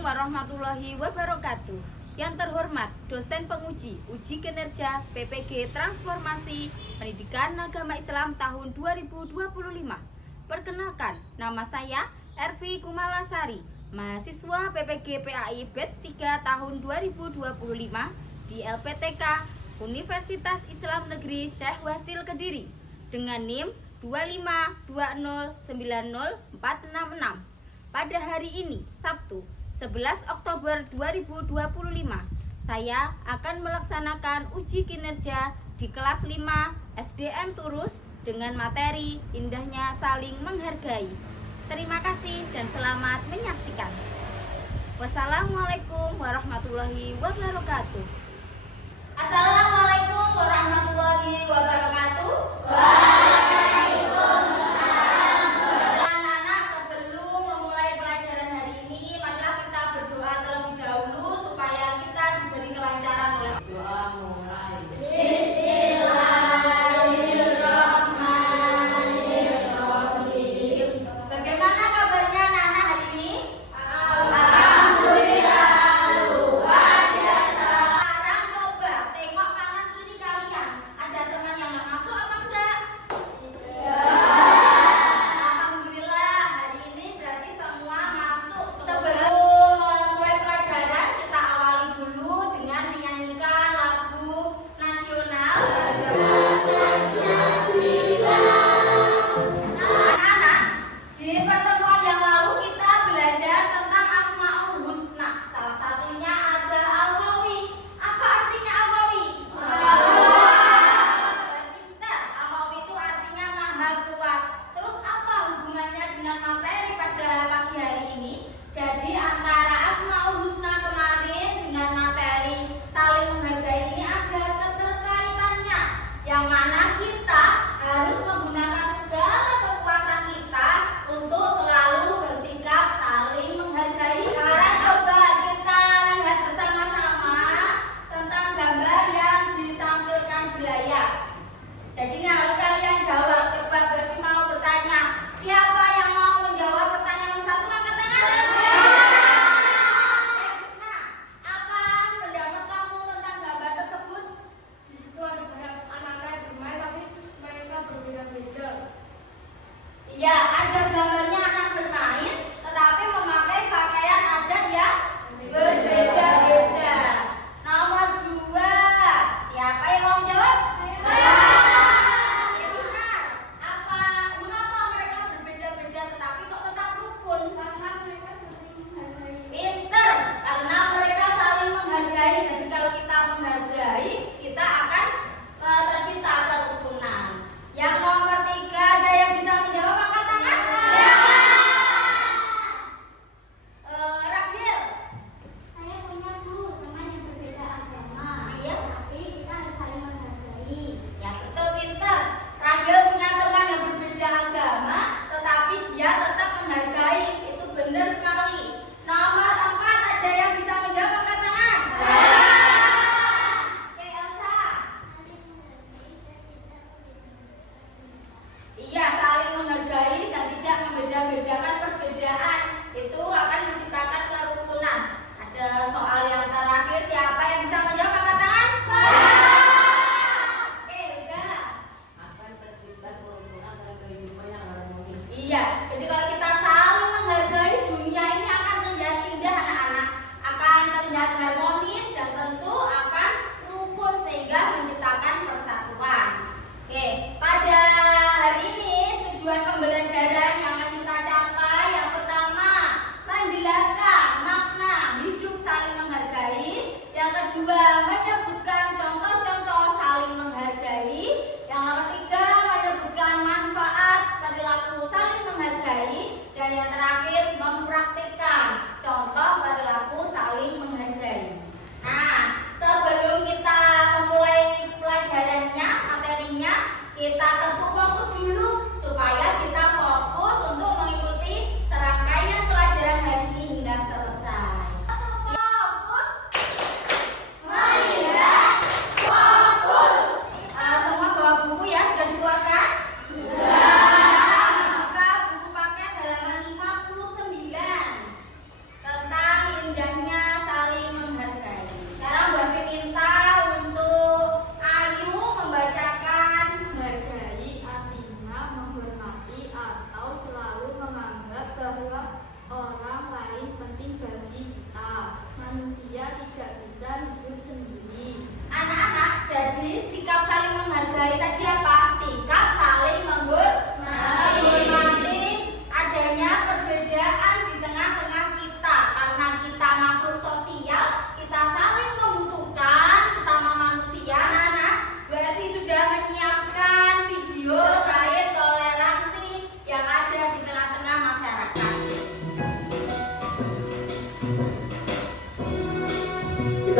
Assalamualaikum warahmatullahi wabarakatuh. Yang terhormat dosen penguji uji kinerja PPG Transformasi Pendidikan Agama Islam tahun 2025. Perkenalkan, nama saya Ervi Kumalasari, mahasiswa PPG PAI Batch 3 tahun 2025 di LPTK Universitas Islam Negeri Syekh Wasil Kediri dengan NIM 252090466. Pada hari ini, Sabtu, 11 Oktober 2025, saya akan melaksanakan uji kinerja di kelas 5 SDN Turus dengan materi indahnya saling menghargai. Terima kasih dan selamat menyaksikan. Wassalamualaikum warahmatullahi wabarakatuh. Assalamualaikum warahmatullahi wabarakatuh. Ya, ada gambarnya anak bermain, tetapi memakai pakaian adat yang berbeda-beda. Nomor 2, siapa yang mau jawab? Saya. Ya, benar. Mengapa mereka berbeda-beda tetapi kok tetap rukun? Karena mereka saling menghargai. Pinter, karena mereka saling menghargai. Jadi kalau kita menghargai, kita akan tercipta kerukunan. Yang nomor 3, ada yang bisa menjawab? Bedakan perbedaan itu akan menciptakan kerukunan. Ada soal yang terakhir, siapa yang bisa menjawab? Angkat tangan. Oke, udah. Akan tercipta kerukunan dan kehidupan yang harmonis. Iya, jadi kalau kita saling menghargai, dunia ini akan terlihat indah anak-anak, akan terlihat harmonis dan tentu akan rukun sehingga menciptakan persatuan. Oke, pada hari ini tujuan pembelajaran yang akan kita capai yang pertama menjelaskan makna hidup saling menghargai, yang kedua menyebutkan contoh-contoh saling menghargai, yang nomor 3 menyebutkan manfaat perilaku saling menghargai,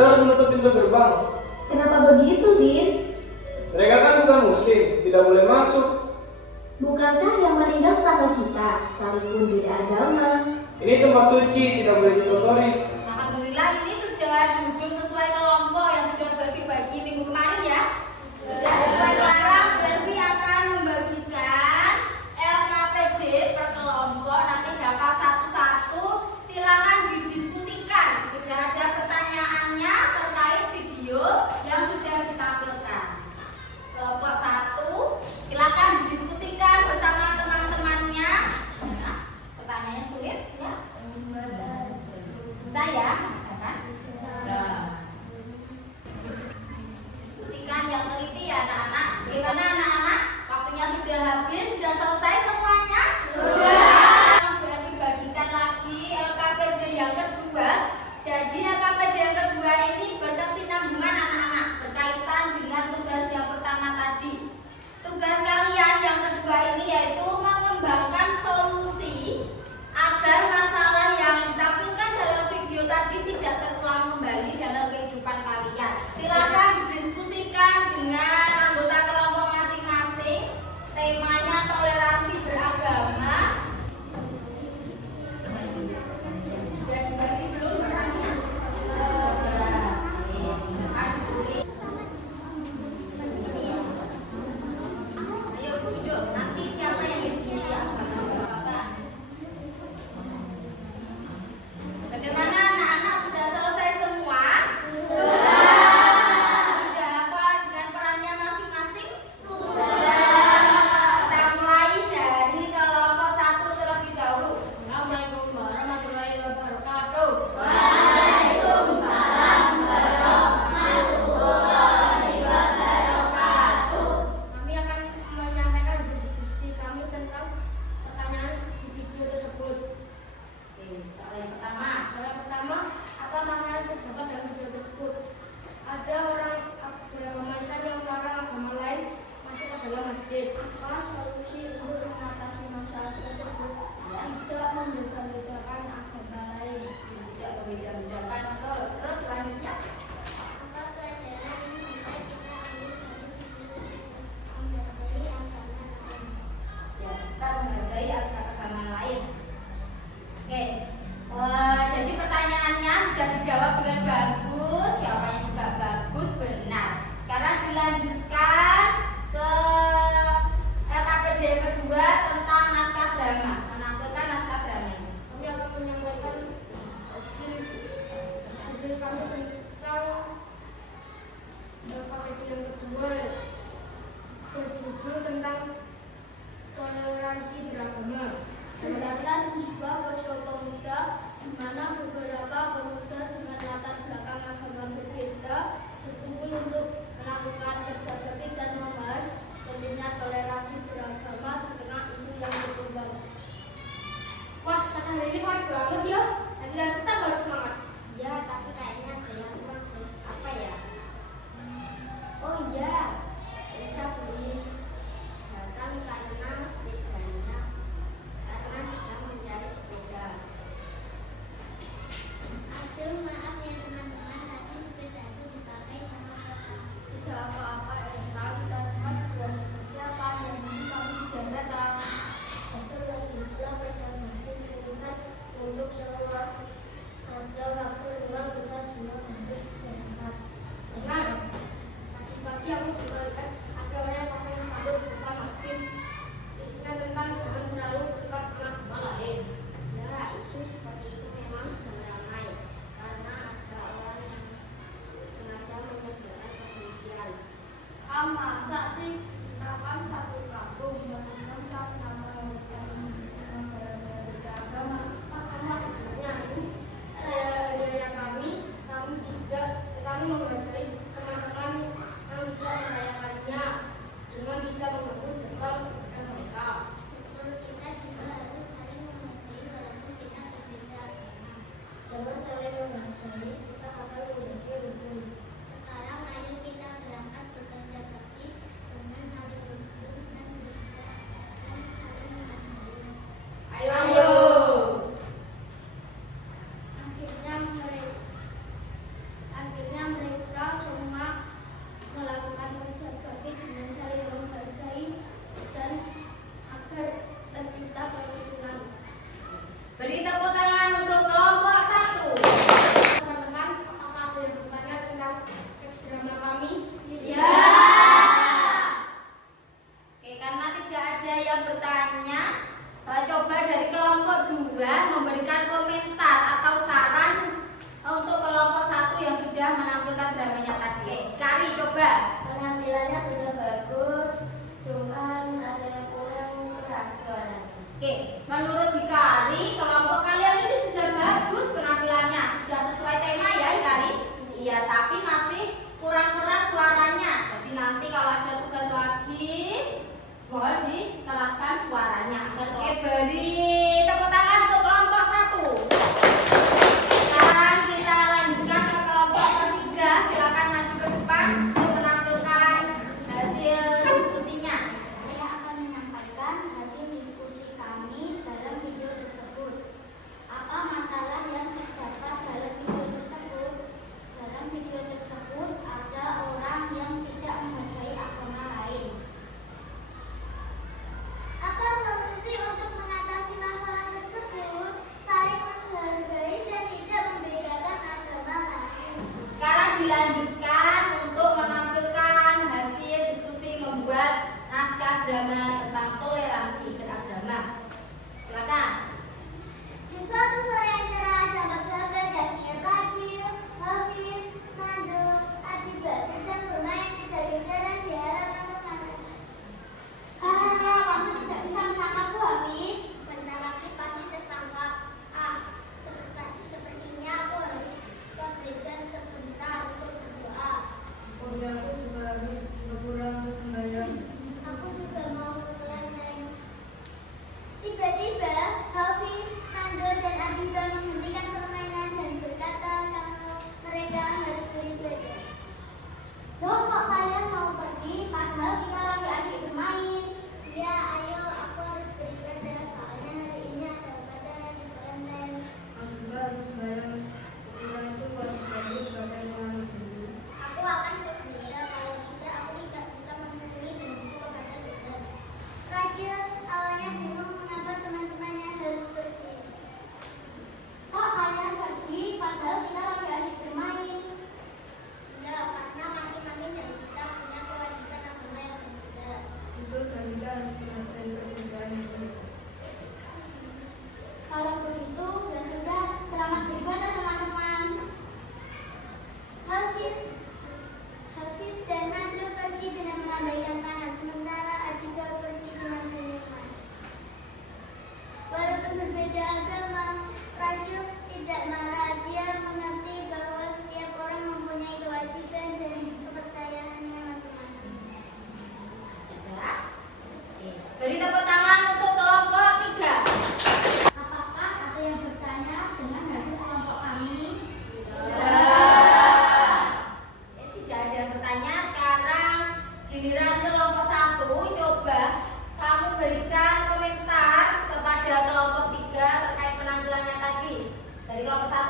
kita harus menutup pintu gerbang. Kenapa begitu, Din? Mereka kan bukan muslim, tidak boleh masuk. Bukankah yang meninggal tetangga kita, sekalipun beda agama? Ini tempat suci, tidak boleh dikotori. Alhamdulillah ini sudah duduk sesuai kelompok yang sudah bagi-bagi minggu kemarin ya. Sudah sesuai larang, Berfi akan membagikan LKPD per kelompok. Nanti dapat satu-satu, silakan didiskusikan. Sudah ada pertanyaannya terkait video yang sudah ditampilkan. Kelompok 1, silakan didiskusikan bersama teman-temannya. Nah, pertanyaannya sulit ya? Saya diskusikan yang teliti ya anak-anak. Gimana anak-anak? Waktunya sudah habis, sudah selesai semuanya? Sudah. Sudah dibagikan lagi LKPD yang kedua. Jadi LKPD yang kedua ini berkesinambungan anak-anak, berkaitan dengan tugas yang pertama tadi. Tugas kalian yang kedua ini yaitu mengembangkan solusi agar masalah yang ditampilkan dalam video tadi tidak terulang kembali dalam kehidupan kalian. Silakan didiskusikan dengan anggota kelompok masing-masing. Temanya toleransi beragama. Sudah dibagi belum perannya? Ayo tunjuk nanti siapa yang diagamakan. Bagaimana anak-anak, sudah selesai semua? Sudah hafal dengan perannya masing-masing? Kita mulai dari kelompok 1 terlebih dahulu. Assalamualaikum warahmatullahi wabarakatuh. Waalaikumsalam warahmatullahi wabarakatuh. Kami akan menyampaikan hasil diskusi kami tentang pertanyaan di video tersebut. Oke, soal yang pertama. Soal yang pertama, apa makna yang terdapat dalam video tersebut? Ada orang beragama Islam yang melarang agama lain masuk ke dalam masjid. Apa solusi untuk mengatasi masalah tersebut? Tidak membeda-bedakan agama lain. Tidak berbeda-bedakan. Betul. Terus selanjutnya. Apa pelajaran yang bisa kita ambil dari video menghargai agama lain? Ya, kita menghargai agama lain. Oke. Jadi pertanyaannya sudah dijawab dengan bagus, jawabannya juga bagus, benar. Sekarang dilanjutkan ke LKPD kedua tentang naskah drama. Menampilkan naskah drama ini. Kami akan menyampaikan hasil diskusi kami tentang LKPD yang kedua berjudul tentang toleransi beragama. Terdapat sebuah posko pemuda di mana beberapa pemuda dengan latar belakang agama berbeda berkumpul untuk melakukan kerja bakti dan membahas pentingnya toleransi beragama di tengah isu yang berkembang. Wah, kata hari ini pas banget ya. Nanti kita harus semangat. Ya, tapi kayaknya ada yang kurang deh. Apa ya? Oh iya, Elsa belum datang karena sepedanya, karena sedang mencari sepeda. Aduh, maaf ya teman-teman, tadi sepedaku dipakai sama kakak. Tidak apa-apa, Elsa. Kita semua sudah persiapan dan ini kami sudah datang. Betul lagi pula pada makin terlihat untuk seluruh ada waktu luang kita semua untuk berangkat. Benar. Tadi-pagi aku juga lihat ada orang yang pasang spanduk di depan masjid. Isinya tentang jangan terlalu dekat dengan agama lain. Ya, isu seperti itu memang sedang ramai karena ada orang yang sengaja menyebarkan kebencian. Masa sih? Kita kan satu kampung, satu bangsa, kenapa beragama? Sebenarnya ini dari kami menghargai teman-teman yang tidak merayakannya dengan tidak mengganggu jadwal mereka. Betul, menampilkannya. Coba dari kelompok 2 memberikan komentar atau saran untuk kelompok 1 yang sudah menampilkan dramanya tadi. Kari, coba. Penampilannya sudah bagus, cuman ada yang kurang keras suaranya. Oke, menurut Hikari, kelompok kalian ini sudah bagus penampilannya, sudah sesuai tema ya Hikari? Iya, tapi masih kurang keras suaranya. Jadi nanti kalau ada tugas lagi, mohon dikeraskan suaranya. Oke, beri tepuk tangan untuk kelompok 1. Sekarang kita lanjutkan ke kelompok ketiga. Silakan maju ke depan untuk menampilkan hasil diskusinya. Saya akan menyampaikan hasil diskusi kami dalam video tersebut. Apa masalah yang terdapat dalam video tersebut? Dalam video tersebut ada orang yang tidak menghargai agama lain. Apa solusi untuk mengatasi masalah tersebut? Saling menghargai dan tidak membedakan agama lain. Sekarang dilanjutkan untuk menampilkan hasil diskusi membuat naskah drama tentang toleransi beragama. Silakan. Di suatu sore yang cerah, dapat sahabat Daniel, Fadil, Hafiz, Nando, Adiba sedang bermain kejar-kejaran di halaman rumah. Hahaha, kamu tidak bisa menangkapku, Hafiz. Bentar lagi pasti tertangkap. Sepertinya aku harus ke gereja sebentar untuk berdoa. Oh ya, aku juga harus pulang untuk sembahyang. Aku juga mau kelenteng. Tiba-tiba, Hafiz, Nando, dan Adiba menghentikan permainan dan berkata kalau mereka harus beribadah. Loh, kok kalian mau pergi? Padahal kita lagi asyik bermain. Iya, ayo, aku harus beribadah. Soalnya hari ini ada upacara di kelenteng. Aku juga harus sembahyang. Pulang itu kewajibanku sebagai anak dulu. Aku akan ke gereja. Kalau tidak, aku tidak bisa memenuhi janjiku kepada Tuhan. Ragil awalnya bingung mengapa teman-temannya harus pergi. Kok kalian pergi padahal kita lagi asyik bermain? Ya, karena masing-masing dari kita punya kewajiban agama yang berbeda. Itu dan kita harus menghargai perbedaan itu. Kalau begitu, ya sudah, selamat beribadah teman-teman. Hafiz dan Nando pergi dengan melambaikan tangan, sementara Adiba pergi dengan senyuman. Walaupun berbeda agama, Ragil tidak marah. Dia mengerti bahwa setiap orang mempunyai kewajiban dan kepercayaannya masing-masing. Ya. Oke. Beri tepuk tangan untuk kelompok 3. Apakah ada yang bertanya dengan hasil kelompok kami? Tidak ada yang bertanya. Sekarang giliran kelompok 1. Coba kamu berikan komentar kepada kelompok 3 terkait penampilannya tadi. Dari kelompok 1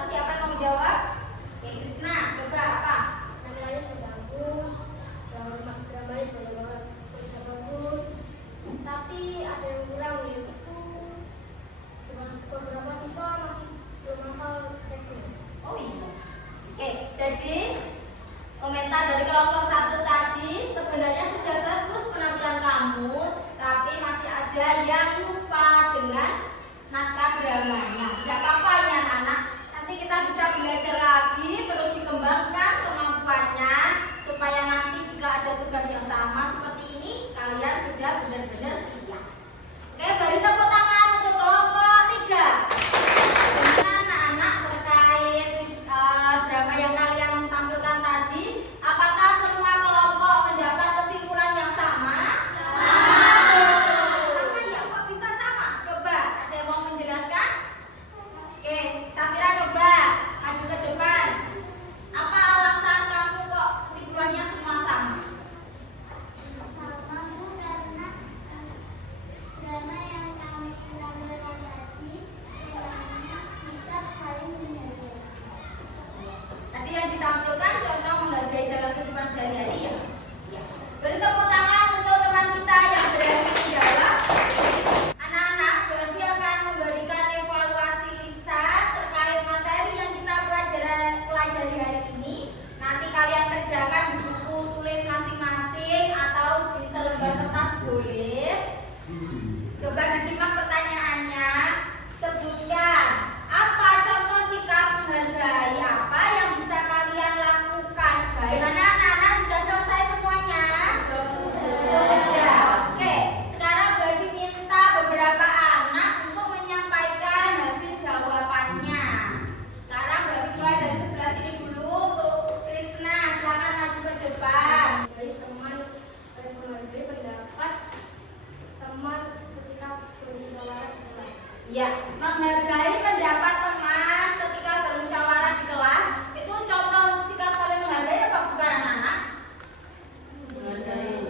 Ya, menghargai pendapat teman ketika bermusyawarah di kelas itu contoh sikap saling menghargai apa bukan anak-anak?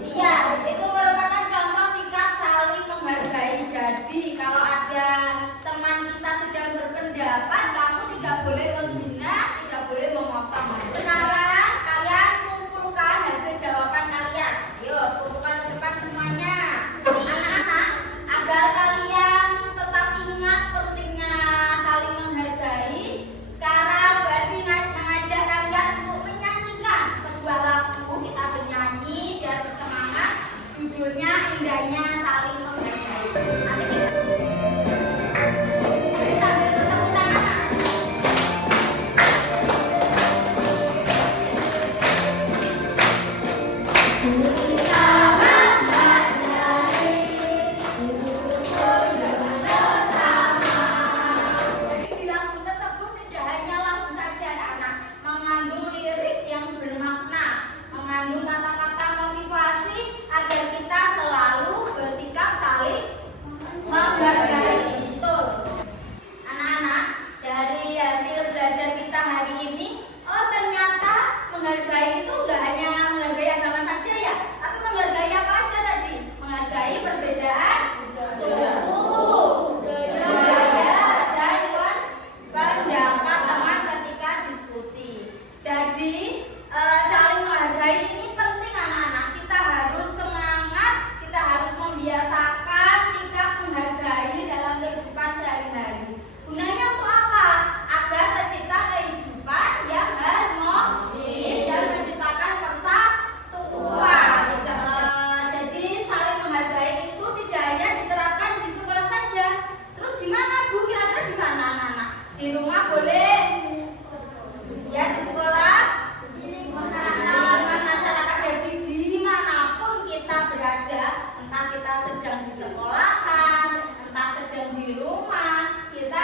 Iya, itu merupakan contoh sikap saling menghargai. Jadi kalau ada teman kita sedang berpendapat, kamu tidak boleh menghina, tidak boleh memotong. Sekarang kalian kumpulkan hasil jawaban kalian. Yuk, kumpulkan ke depan semuanya. Anak-anak, agar kalian tetap ingat pentingnya saling menghargai, sekarang berarti mengajak kalian untuk menyanyikan sebuah lagu. Kita bernyanyi biar bersemangat. Judulnya Indahnya Saling Menghargai. Nanti sambil tepuk tangan. Di lagu tersebut tidak hanya lagu saja anak-anak, mengandung lirik yang bermakna, mengandung kata-kata motivasi agar kita selalu bersikap saling menghargai. Betul. Anak-anak, dari hasil belajar kita hari ini, oh ternyata menghargai itu enggak hanya menghargai agama saja ya, tapi menghargai apa aja tadi? Menghargai perbedaan suku, budaya, dan pendapat teman ketika diskusi. Jadi saling menghargai ini penting anak-anak. Kita harus semangat, kita harus membiasakan sikap menghargai dalam kehidupan sehari-hari. Gunanya untuk apa? Agar tercipta kehidupan yang harmonis dan menciptakan persatuan. Jadi saling menghargai itu tidak hanya diterapkan di sekolah saja. Terus di mana Bu? Kira-kira di mana anak-anak? Di rumah boleh? Ya, di sekolah? Di masyarakat. Jadi dimanapun kita berada, entah kita sedang di sekolahan, entah sedang di rumah, kita